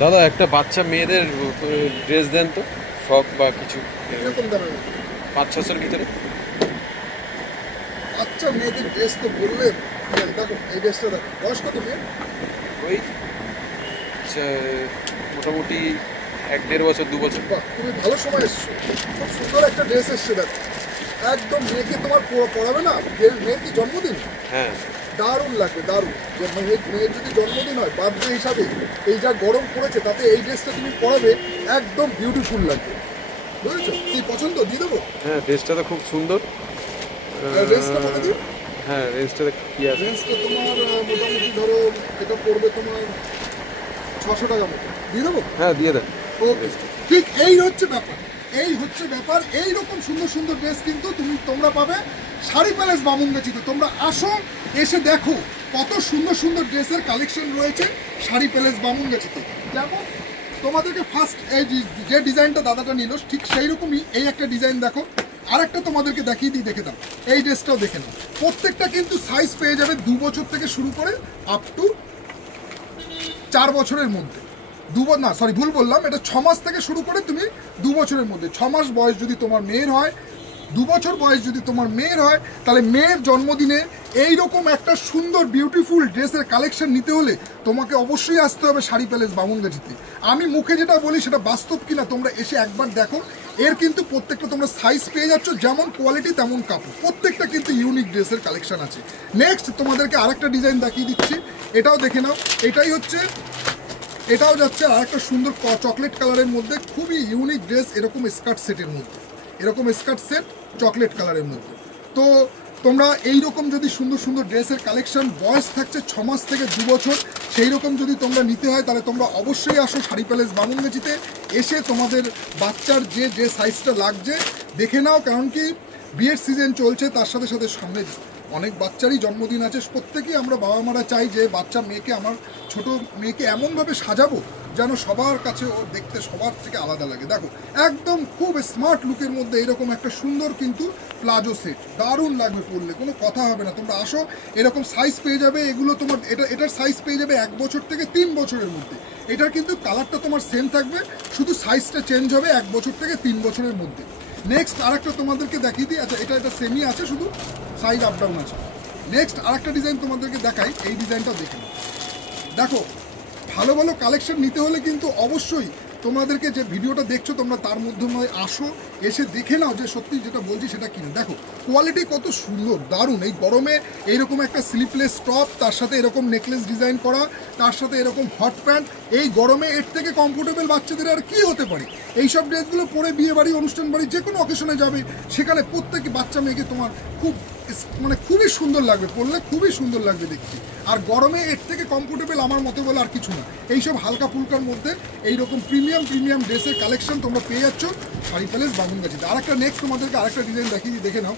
দাদা একটা বাচ্চা মেয়েদের ড্রেস দেন তো, ফ্রক বা কিছু এরকম দামের 5-600-এর ভিতরে। বাচ্চা মেয়েদের ড্রেস তো বললে, দেখো এই ড্রেসটা দেখো, বয়স কত মেয়ে? ওই মোটামুটি 1-1.5 বছর 2 বছর। বাহ, তুমি ভালো সময় এসছো, খুব সুন্দর একটা ড্রেস এসছে দেখো, একদম মেয়েকে তোমার পড়াবে না, মেয়ের কি জন্মদিন? হ্যাঁ দারুণ লাগবে, দারুণ। যে মেয়ের যদি জন্মদিন হয় বার্থডে হিসাবে, এই যা গরম পড়েছে তাতে এই ড্রেসটা তুমি পরাবে, একদম বিউটিফুল লাগবে, বুঝেছো? কি পছন্দ, দিয়ে দেবো। হ্যাঁ, ড্রেসটা তো খুব সুন্দর। ড্রেসটা কত দিন? হ্যাঁ, রেঞ্জটা কি আছে? ড্রেসটা তোমার মোটামুটি ধরো এটা পড়বে তোমার 600 টাকা মতো, দিয়ে দেবো। হ্যাঁ দিয়ে দেন। ওকে, ঠিক এই হচ্ছে ব্যাপার, এই হচ্ছে ব্যাপার। এইরকম সুন্দর সুন্দর ড্রেস কিন্তু তোমরা পাবে শাড়ি প্যালেস বামুনগাছিতে। তোমরা আসো, এসে দেখো কত সুন্দর সুন্দর ড্রেসের কালেকশন রয়েছে শাড়ি প্যালেস বামুনগাছিতে। যেমন তোমাদেরকে ফার্স্ট এই যে ডিজাইনটা দাদাটা নিল, ঠিক সেই রকমই এই একটা ডিজাইন দেখো। আরেকটা তোমাদেরকে দেখিয়ে দিই, দেখে দাও, এই ড্রেসটাও দেখে নাও। প্রত্যেকটা কিন্তু সাইজ পেয়ে যাবে 2 বছর থেকে শুরু করে আপ টু 4 বছরের মধ্যে। ভুল বললাম, এটা 6 মাস থেকে শুরু করে তুমি 2 বছরের মধ্যে। 6 মাস বয়স যদি তোমার মেয়ের হয়, 2 বছর বয়স যদি তোমার মেয়ের হয়, তাহলে মেয়ের জন্মদিনে এইরকম একটা সুন্দর বিউটিফুল ড্রেসের কালেকশন নিতে হলে তোমাকে অবশ্যই আসতে হবে শাড়ি প্যালেস বামুনগাছিতে। আমি মুখে যেটা বলি সেটা বাস্তব কিনা তোমরা এসে একবার দেখো। এর কিন্তু প্রত্যেকটা তোমরা সাইজ পেয়ে যাচ্ছ, যেমন কোয়ালিটি তেমন কাপড়, প্রত্যেকটা কিন্তু ইউনিক ড্রেসের কালেকশন আছে। নেক্সট তোমাদেরকে আরেকটা ডিজাইন দেখিয়ে দিচ্ছি, এটাও দেখে নাও। এটাও যাচ্ছে আর একটা সুন্দর চকলেট কালারের মধ্যে, খুবই ইউনিক ড্রেস, এরকম স্কার্ট সেটের মধ্যে, এরকম স্কার্ট সেট চকলেট কালারের মধ্যে। তো তোমরা এইরকম যদি সুন্দর সুন্দর ড্রেসের কালেকশন, বয়স থাকছে 6 মাস থেকে 2 বছর, সেই রকম যদি তোমরা নিতে হয় তাহলে তোমরা অবশ্যই আসো শাড়ি প্যালেস বামুনগাছিতে। এসে তোমাদের বাচ্চার যে সাইজটা লাগছে দেখে নাও, কারণ কি বিয়ের সিজন চলছে, তার সাথে সাথে সামনে অনেক বাচ্চারই জন্মদিন আছে। প্রত্যেকেই আমরা বাবা মারা চাই যে বাচ্চা মেয়েকে, আমার ছোট মেয়েকে এমনভাবে সাজাবো যেন সবার কাছে ও দেখতে সবার থেকে আলাদা লাগে। দেখো একদম খুব স্মার্ট লুকের মধ্যে এরকম একটা সুন্দর কিন্তু প্লাজো সেট, দারুণ লাগবে পরলে, কোনো কথা হবে না। তোমরা আসো, এরকম সাইজ পেয়ে যাবে। এগুলো তোমার এটার সাইজ পেয়ে যাবে 1 বছর থেকে 3 বছরের মধ্যে। এটার কিন্তু কালারটা তোমার সেম থাকবে, শুধু সাইজটা চেঞ্জ হবে 1 বছর থেকে 3 বছরের মধ্যে। নেক্সট আরেকটা তোমাদেরকে দেখিয়ে দিই। আচ্ছা, এটা সেমই আছে, শুধু সাইজ আপ ডাউন আছে। নেক্সট আরেকটা ডিজাইন তোমাদেরকে দেখাই, এই ডিজাইনটাও দেখে নাও। দেখো, ভালো ভালো কালেকশন নিতে হলে কিন্তু অবশ্যই তোমাদেরকে যে ভিডিওটা দেখছো তোমরা তার মাধ্যমে আসো, এসে দেখে নাও যে সত্যি যেটা বলছি সেটা কিনে দেখো। কোয়ালিটি কত সুন্দর, দারুণ। এই গরমে এইরকম একটা স্লিপলেস টপ, তার সাথে এরকম নেকলেস ডিজাইন করা, তার সাথে এরকম হট প্যান্ট, এই গরমে এর থেকে কমফোর্টেবল বাচ্চাদের আর কি হতে পারে। এইসব ড্রেসগুলো পরে বিয়ে বাড়ি, অনুষ্ঠান বাড়ি, যে কোনো অকেশনে যাবে, সেখানে প্রত্যেক বাচ্চা মেয়েকে তোমার খুবই সুন্দর লাগবে, পরলে খুবই সুন্দর লাগবে দেখতে। আর গরমে এর থেকে কমফোর্টেবল আমার মতে বলে আর কিছু না। এইসব হালকা ফুলকার মধ্যে এইরকম প্রিমিয়াম ড্রেসের কালেকশন তোমরা পেয়ে যাচ্ছ শাড়ি প্যালেস বামুনগাছিতে। আরেকটা নেক্সট তোমাদেরকে আরেকটা ডিজাইন দেখিয়ে দিই, দেখে নাও।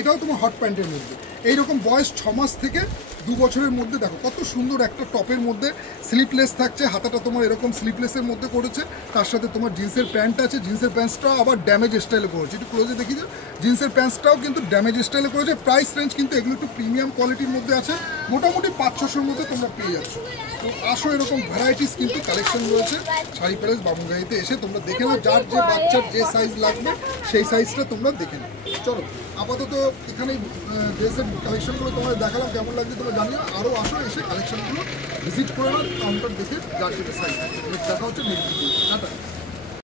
এটাও তোমার হট প্যান্টের মধ্যে, এইরকম বয়স 6 মাস থেকে 2 বছরের মধ্যে। দেখো কত সুন্দর একটা টপের মধ্যে স্লিপলেস থাকছে, হাতাটা তোমার এরকম স্লিপলেসের মধ্যে করেছে, তার সাথে তোমার জিন্সের প্যান্ট আছে। জিন্সের প্যান্টটাও আবার ড্যামেজ স্টাইলে করেছে, একটু ক্লোজে দেখি যে জিন্সের প্যান্টটাও কিন্তু ড্যামেজ স্টাইলে করেছে। প্রাইস রেঞ্জ কিন্তু এগুলো একটু প্রিমিয়াম কোয়ালিটির মধ্যে আছে, মোটামুটি 500-600-র মধ্যে তোমরা পেয়ে যাচ্ছ। তো আসো, এরকম ভ্যারাইটিস কিন্তু কালেকশন রয়েছে শাড়ি প্যালেস বামুনগাছিতে। এসে তোমরা দেখে নাও, যার যে বাচ্চার যে সাইজ লাগবে সেই সাইজটা তোমরা দেখে নাও। চলো, আপাতত এখানে ড্রেসের কালেকশনগুলো তোমাদের দেখালাম, কেমন লাগছে তোমরা জানিও। আরও আসো, এসে কালেকশনগুলো ভিজিট করে নাও, কাউন্টার দেখে যার যেটা সাইজ। দেখা হচ্ছে নেক্সট ভিডিও। টাটা।